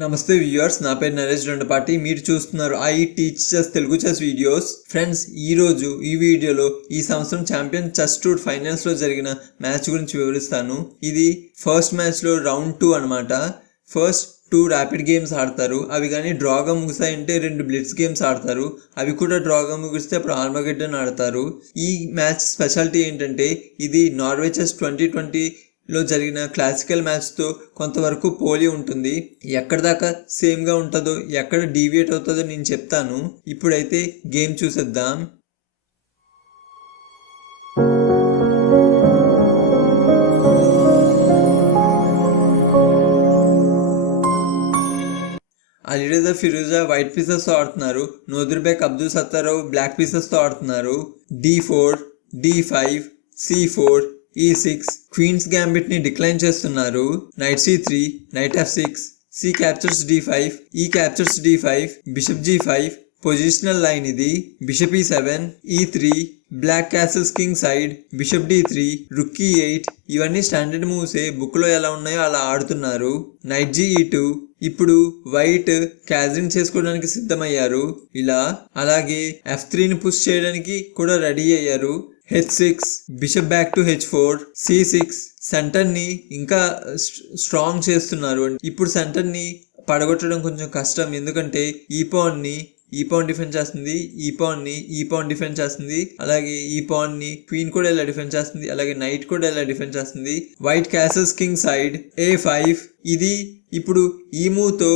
నమస్తే వ్యూయర్స్ నా పేరు నరేష్ రెండపాటి. మీరు చూస్తున్నారు I teach chess Telugu chess videos. Friends ఈ రోజు ఈ వీడియోలో ఈ సంవత్సరం ఛాంపియన్ చెస్ టూర్ ఫైనల్స్లో జరిగిన మ్యాచ్ గురించి వివరిస్తాను. ఇది ఫస్ట్ మ్యాచ్లో రౌండ్ టూ అనమాట ఫస్ట్ టూ ర్యాపిడ్ గేమ్స్ ఆడతారు. అవి కానీ డ్రాగా ముగిసాయంటే రెండు బ్లిట్స్ గేమ్స్ ఆడతారు. అవి కూడా డ్రాగా ముగిస్తే అప్పుడు ఆర్మగెడ్డన్ ఆడతారు. ఈ మ్యాచ్ స్పెషాలిటీ ఏంటంటే ఇది నార్వే చెస్ ట్వంటీ ట్వంటీ లో జరిగిన క్లాసికల్ మ్యాచ్తో కొంతవరకు పోలి ఉంటుంది. ఎక్కడ దాకా సేమ్గా ఉంటుందో ఎక్కడ డీవియేట్ అవుతుందో నేను చెప్తాను. ఇప్పుడైతే గేమ్ చూసేద్దాం. అలీరజా ఫిరోజా వైట్ పీసెస్తో ఆడుతున్నారు. నోదుర్బేక్ అబ్దుల్ సత్తారావు బ్లాక్ పీసెస్తో ఆడుతున్నారు. D four D five C four E six queen's గ్యాంబిట్ని decline చేస్తున్నారు. Knight C three knight F six C captures D five E captures D five bishop G five positional line ఇది. Bishop E seven E three black castles king side bishop D three rook E eight ఇవన్నీ standard మూవ్సే బుక్లో ఎలా ఉన్నాయో అలా ఆడుతున్నారు. Knight G E two ఇప్పుడు white castling చేసుకోవడానికి సిద్ధమయ్యారు. ఇలా అలాగే ఎఫ్ త్రీని పుష్ చేయడానికి కూడా రెడీ అయ్యారు. H six bishop back to H four C six సెంటర్ని ఇంకా స్ట్రాంగ్ చేస్తున్నారు. ఇప్పుడు సెంటర్ని పడగొట్టడం కొంచెం కష్టం. ఎందుకంటే ఈ పాన్ని ఈ పాన్ డిఫెండ్ చేస్తుంది ఈ పాన్ని ఈ పాన్ డిఫెండ్ చేస్తుంది అలాగే ఈ పాన్ని క్వీన్ కూడా ఇలా డిఫెండ్ చేస్తుంది అలాగే నైట్ కూడా ఇలా డిఫెండ్ చేస్తుంది. White castles king side A five ఇది ఇప్పుడు ఈ మూవ్తో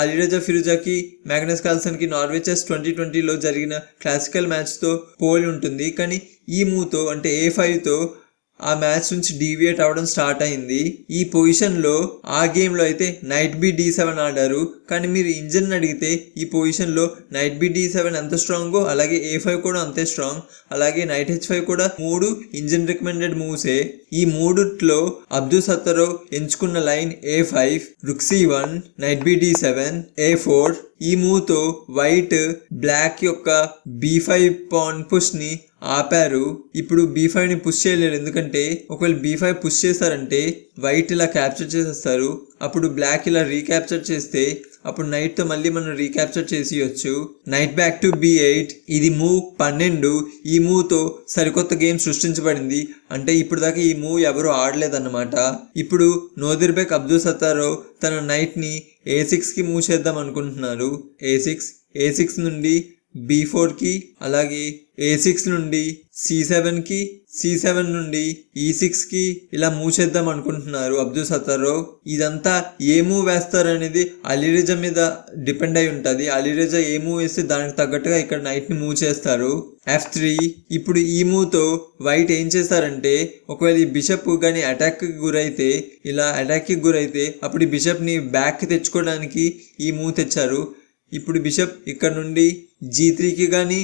అలీరజా ఫిరుజాకి మ్యాగ్నస్ కాల్సన్కి నార్వే చెస్ ట్వంటీ ట్వంటీలో జరిగిన క్లాసికల్ మ్యాచ్తో పోలి ఉంటుంది. కానీ ఈ మూతో అంటే ఏ ఫైవ్తో ఆ మ్యాచ్ నుంచి డీవియేట్ అవ్వడం స్టార్ట్ అయింది. ఈ పొజిషన్లో ఆ గేమ్లో అయితే నైట్ బి డి సెవెన్ ఆడారు. కానీ మీరు ఇంజన్ అడిగితే ఈ పొజిషన్లో నైట్ బి డీ సెవెన్ ఎంత స్ట్రాంగో అలాగే ఏ ఫైవ్ కూడా అంతే స్ట్రాంగ్ అలాగే నైట్ హెచ్ ఫైవ్ కూడా మూడు ఇంజన్ రికమెండెడ్ మూవ్సే. ఈ మూడుట్లో అబ్దుల్ సత్తరో ఎంచుకున్న line A five rook C one knight B D seven A four. ఈ మూవ్తో వైట్ బ్లాక్ యొక్క బీ ఫైవ్ పాన్ పుష్ని ఆపారు. ఇప్పుడు బీ ఫైవ్ని పుష్ చేయలేరు. ఎందుకంటే ఒకవేళ బీ ఫైవ్ పుష్ చేశారంటే వైట్ ఇలా క్యాప్చర్ చేసేస్తారు. అప్పుడు బ్లాక్ ఇలా రీక్యాప్చర్ చేస్తే అప్పుడు నైట్తో మళ్ళీ మనం రీక్యాప్చర్ చేసేయచ్చు. Knight back to B eight ఇది మూవ్ పన్నెండు. ఈ మూవ్తో సరికొత్త గేమ్ సృష్టించబడింది. అంటే ఇప్పుడు దాకా ఈ మూవ్ ఎవరు ఆడలేదన్నమాట. ఇప్పుడు నోదిర్బెక్ అబ్దుల్ సత్తారో తన నైట్ని ఏ సిక్స్కి మూవ్ చేద్దాం అనుకుంటున్నారు. ఏ సిక్స్ ఏ సిక్స్ నుండి బి ఫోర్కి అలాగే ఏ సిక్స్ నుండి సి సెవెన్కి సి సెవెన్ నుండి ఈ సిక్స్కి ఇలా మూవ్ చేద్దాం అనుకుంటున్నారు అబ్దుల్ సత్తారో ఇదంతా ఏ మూవ్ వేస్తారు అనేది అలీరేజా మీద డిపెండ్ అయి ఉంటుంది. అలీరేజా ఏ మూవ్ వేస్తే దానికి తగ్గట్టుగా ఇక్కడ నైట్ని మూవ్ చేస్తారు. ఎఫ్ త్రీ ఇప్పుడు ఈ మూవ్తో వైట్ ఏం చేస్తారంటే ఒకవేళ ఈ బిషప్ కానీ అటాక్కి గురైతే ఇలా అటాక్కి గురైతే అప్పుడు ఈ బిషప్ని బ్యాక్కి తెచ్చుకోవడానికి ఈ మూవ్ తెచ్చారు. ఇప్పుడు బిషప్ ఇక్కడ నుండి జీ త్రీకి కానీ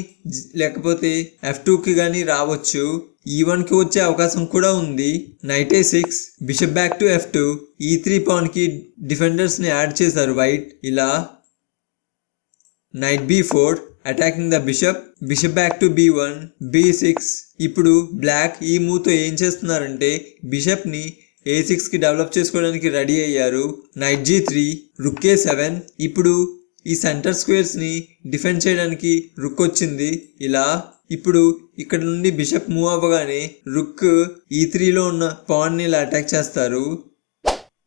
లేకపోతే ఎఫ్ టూకి కానీ రావచ్చు. ఈ వన్కి వచ్చే అవకాశం కూడా ఉంది. Knight A six bishop back to F two E three పాన్కి డిఫెండర్స్ని యాడ్ చేశారు వైట్ ఇలా. Knight B four attacking the bishop bishop back to B one B six ఇప్పుడు బ్లాక్ ఈ మూవ్తో ఏం చేస్తున్నారంటే బిషప్ని ఏ సిక్స్కి డెవలప్ చేసుకోవడానికి రెడీ అయ్యారు. Knight G three rook E seven ఇప్పుడు ఈ సెంటర్ స్క్వేర్స్ని డిఫెండ్ చేయడానికి రుక్ వచ్చింది. ఇలా ఇప్పుడు ఇక్కడ నుండి బిషప్ మూవ్ అవ్వగానే రుక్ ఈ త్రీలో ఉన్న పాన్ని ఇలా అటాక్ చేస్తారు.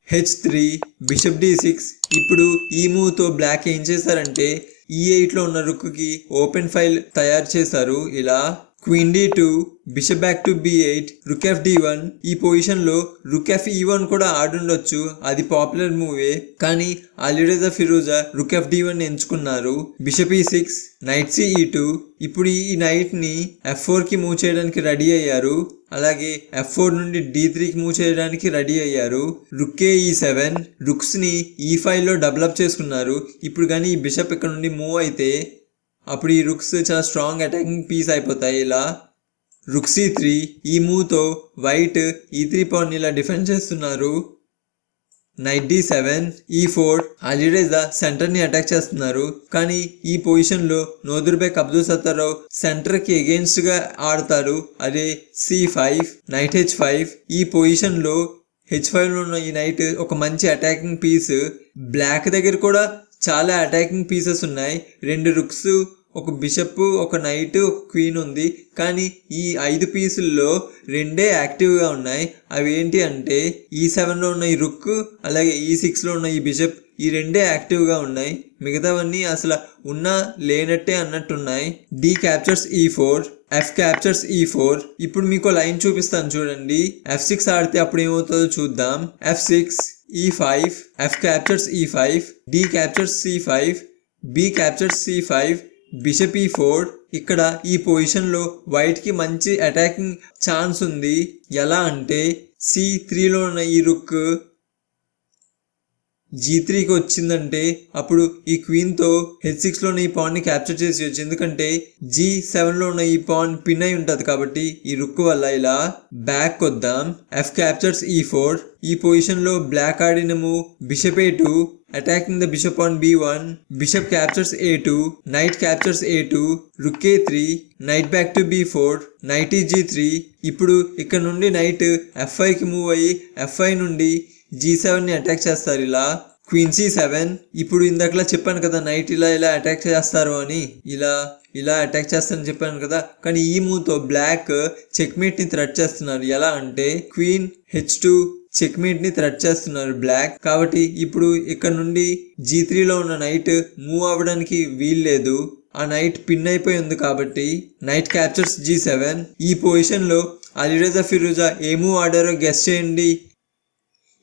H three bishop d six ఇప్పుడు ఈ మూవ్తో బ్లాక్ ఏం చేశారంటే e ఈ ఎయిట్లో ఉన్న రుక్కి ఓపెన్ ఫైల్ తయారు చేశారు. ఇలా queen d two bishop back to b eight rook f d one ఈ పొజిషన్లో రుక్ ఎఫ్ ఈ వన్ కూడా ఆడుండొచ్చు. అది పాపులర్ మూవే కానీ Alireza Firouzja rook f d one ఎంచుకున్నారు. Bishop e six knight c e two ఇప్పుడు ఈ నైట్ని ఎఫ్ ఫోర్కి మూవ్ చేయడానికి రెడీ అయ్యారు. అలాగే ఎఫ్ ఫోర్ నుండి డి త్రీకి మూవ్ చేయడానికి రెడీ అయ్యారు. రుక్కే ఈ సెవెన్ రుక్స్ని e ఈ ఫైవ్లో డెవలప్ చేసుకున్నారు. ఇప్పుడు కానీ ఈ బిషప్ ఇక్కడ నుండి మూవ్ అయితే అప్పుడు ఈ రుక్స్ చాలా స్ట్రాంగ్ అటాకింగ్ పీస్ అయిపోతాయి. ఇలా రుక్సీ త్రీ ఈ మూతో వైట్ ఈ త్రీ పాయింట్ ఇలా డిఫెండ్ చేస్తున్నారు. Knight d seven e four Alireza సెంటర్ని అటాక్ చేస్తున్నారు. కానీ ఈ పొజిషన్లో నోదుర్బెక్ అబ్దుల్ సత్తారావు సెంటర్కి ఎగెన్స్ట్గా ఆడతారు. అదే c five knight h five ఈ పొజిషన్లో హెచ్ ఫైవ్లో ఉన్న ఈ నైట్ ఒక మంచి అటాకింగ్ పీస్ బ్లాక్ దగ్గర కూడా చాలా అటాకింగ్ పీసెస్ ఉన్నాయి. రెండు రుక్స్ ఒక బిషప్ ఒక నైట్ ఒక క్వీన్ ఉంది. కానీ ఈ ఐదు పీసుల్లో రెండే యాక్టివ్గా ఉన్నాయి. అవి ఏంటి అంటే ఈ సెవెన్లో ఉన్న ఈ రుక్ అలాగే ఈ సిక్స్లో ఉన్న ఈ బిషప్ ఈ రెండే యాక్టివ్గా ఉన్నాయి. మిగతావన్నీ అసలు ఉన్నా లేనట్టే అన్నట్టున్నాయి. D captures e four f captures e four ఇప్పుడు మీకు లైన్ చూపిస్తాను చూడండి. ఎఫ్ సిక్స్ ఆడితే అప్పుడు ఏమవుతుందో చూద్దాం. F six e five f captures e five d captures c five b captures c five bishop e four ఇక్కడ ఈ పొజిషన్లో వైట్కి మంచి అటాకింగ్ ఛాన్స్ ఉంది. ఎలా అంటే సి త్రీలో ఉన్న ఈ రుక్ జీ త్రీకి వచ్చిందంటే అప్పుడు ఈ క్వీన్తో హెచ్ సిక్స్లోని ఈ పాన్ని క్యాప్చర్ చేసేయచ్చు. ఎందుకంటే జీ సెవెన్లో ఉన్న ఈ పాన్ పిన్ అయి ఉంటుంది కాబట్టి ఈ రుక్ వల్ల ఇలా బ్యాక్ వద్దాం ఎఫ్ క్యాప్చర్స్ ఈ ఫోర్ ఈ పొజిషన్లో black ఆడినము bishop a two attacking the bishop on b one bishop captures a two knight captures a two rook a three knight back to b four knight e g three ఇప్పుడు ఇక్కడ నుండి knight ఎఫ్ఐకి move అయ్యి f i నుండి G సెవెన్ని attack చేస్తారు ఇలా. Queen C seven ఇప్పుడు ఇందాకలా చెప్పాను కదా నైట్ ఇలా ఇలా అటాక్ చేస్తారు అని. ఇలా ఇలా అటాక్ చేస్తారని చెప్పాను కదా. కానీ ఈ మూవ్తో బ్లాక్ చెక్మేట్ని థ్రెట్ చేస్తున్నారు. ఎలా అంటే క్వీన్ హెచ్ టూ చెక్మేట్ని థ్రెట్ చేస్తున్నారు బ్లాక్ కాబట్టి ఇప్పుడు ఇక్కడ నుండి జీ త్రీలో ఉన్న నైట్ మూవ్ అవ్వడానికి వీల్లేదు ఆ నైట్ పిన్ అయిపోయి ఉంది కాబట్టి నైట్ క్యాప్చర్స్ జీ సెవెన్ ఈ పొజిషన్లో అలీరేజా ఫిరోజా ఏ మూవ్ ఆడారో గెస్ చేయండి.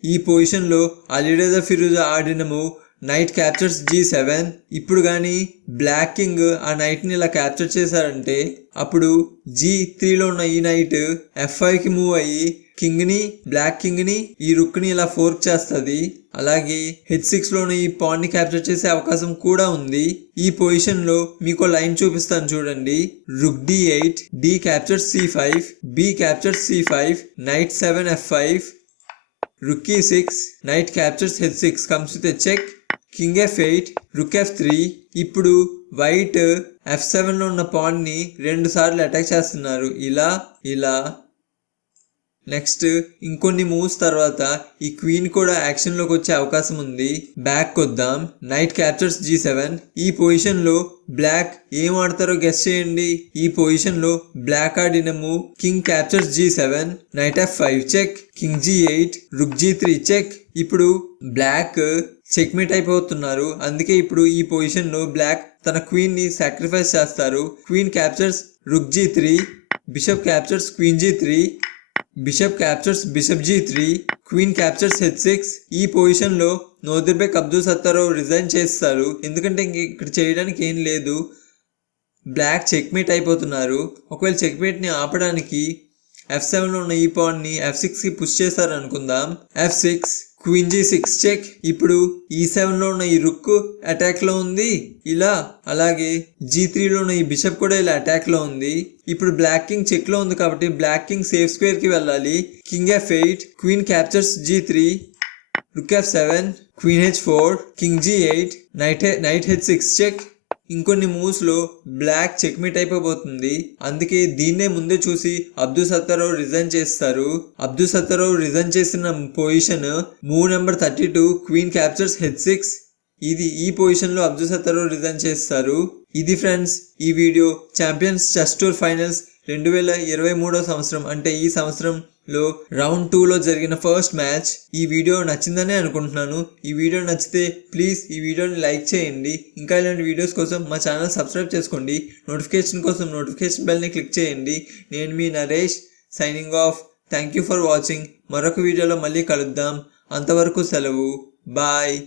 ఈ పొజిషన్లో అలీరేజా ఫిరోజా ఆడిన move knight captures g seven. ఇప్పుడు కానీ బ్లాక్ కింగ్ ఆ నైట్ని ఇలా క్యాప్చర్ చేశారంటే అప్పుడు జీ త్రీలో ఉన్న ఈ నైట్ ఎఫ్కి మూవ్ అయ్యి కింగ్ని బ్లాక్ కింగ్ని ఈ రుక్ని ఇలా ఫోర్క్ చేస్తుంది. అలాగే హెచ్ సిక్స్లోని ఈ పాన్ని క్యాప్చర్ చేసే అవకాశం కూడా ఉంది. ఈ పొజిషన్లో మీకు లైన్ చూపిస్తాను చూడండి. Rook d eight d capture c five b capture c five knight seven f five Rook e6, knight captures h6 comes with a check, king f8, rook f3. ఇప్పుడు వైట్ ఎఫ్ సెవెన్లో ఉన్న పాన్ని రెండు సార్లు attack చేస్తున్నారు ఇలా ఇలా next ఇంకొన్ని moves తర్వాత ఈ క్వీన్ కూడా యాక్షన్లోకి వచ్చే అవకాశం ఉంది. బ్యాక్ కొద్దాం. నైట్ క్యాప్చర్స్ జీ సెవెన్ ఈ పొజిషన్లో బ్లాక్ ఏం ఆడతారో గెస్ చేయండి. ఈ పొజిషన్లో బ్లాక్ ఆడిన move king captures g seven knight f five check king g eight rook g three check ఇప్పుడు బ్లాక్ చెక్మేట్ అయిపోతున్నారు. అందుకే ఇప్పుడు ఈ పొజిషన్లో బ్లాక్ తన క్వీన్ని సాక్రిఫైస్ చేస్తారు. Queen captures rook g three bishop captures queen g three bishop captures bishop g three queen captures h six ఈ పొజిషన్లో నోదిర్బెక్ అబ్దుల్ సత్తారావు రిజైన్ చేస్తారు. ఎందుకంటే ఇంక ఇక్కడ చేయడానికి ఏం లేదు. బ్లాక్ చెక్మేట్ అయిపోతున్నారు. ఒకవేళ చెక్మేట్ని ఆపడానికి ఎఫ్ సెవెన్లో ఉన్న ఈ పాన్ని ఎఫ్ సిక్స్కి పుష్ చేస్తారు అనుకుందాం f six queen g six check ఇప్పుడు e ఈ సెవెన్లో ఉన్న ఈ రుక్ అటాక్లో ఉంది. ఇలా. అలాగే జీ త్రీలో ఉన్న ఈ బిషప్ కూడా ఇలా అటాక్లో ఉంది. ఇప్పుడు బ్లాక్ కింగ్ చెక్లో ఉంది కాబట్టి బ్లాక్ కింగ్ సేఫ్ స్క్వేర్కి వెళ్ళాలి. King f eight queen captures g three rook f seven queen h four king g eight knight knight h six check ఇంకొన్ని మూవ్స్లో బ్లాక్ చెక్మేట్ అయిపోబోతుంది. అందుకే దీన్నే ముందే చూసి అబ్దుల్ సత్తారావు రిజైన్ చేస్తారు. అబ్దుల్ సత్తారావు రిజైన్ చేసిన position move number thirty two queen captures h six ఇది ఈ పొజిషన్లో అబ్దుల్ సత్తారావు రిజైన్ చేస్తారు. ఇది ఫ్రెండ్స్ ఈ video champions chess tour finals రెండు వేల ఇరవై మూడో సంవత్సరం అంటే ఈ సంవత్సరం లో రౌండ్ టూలో జరిగిన ఫస్ట్ మ్యాచ్. ఈ వీడియో నచ్చిందనే అనుకుంటున్నాను. ఈ వీడియో నచ్చితే ప్లీజ్ ఈ వీడియోని లైక్ చేయండి. ఇంకా ఇలాంటి వీడియోస్ కోసం మా ఛానల్ సబ్స్క్రైబ్ చేసుకోండి. నోటిఫికేషన్ కోసం నోటిఫికేషన్ బెల్ని క్లిక్ చేయండి. నేను మీ Naresh signing off. Thank you for watching. మరొక వీడియోలో మళ్ళీ కలుద్దాం. అంతవరకు సెలవు. బాయ్.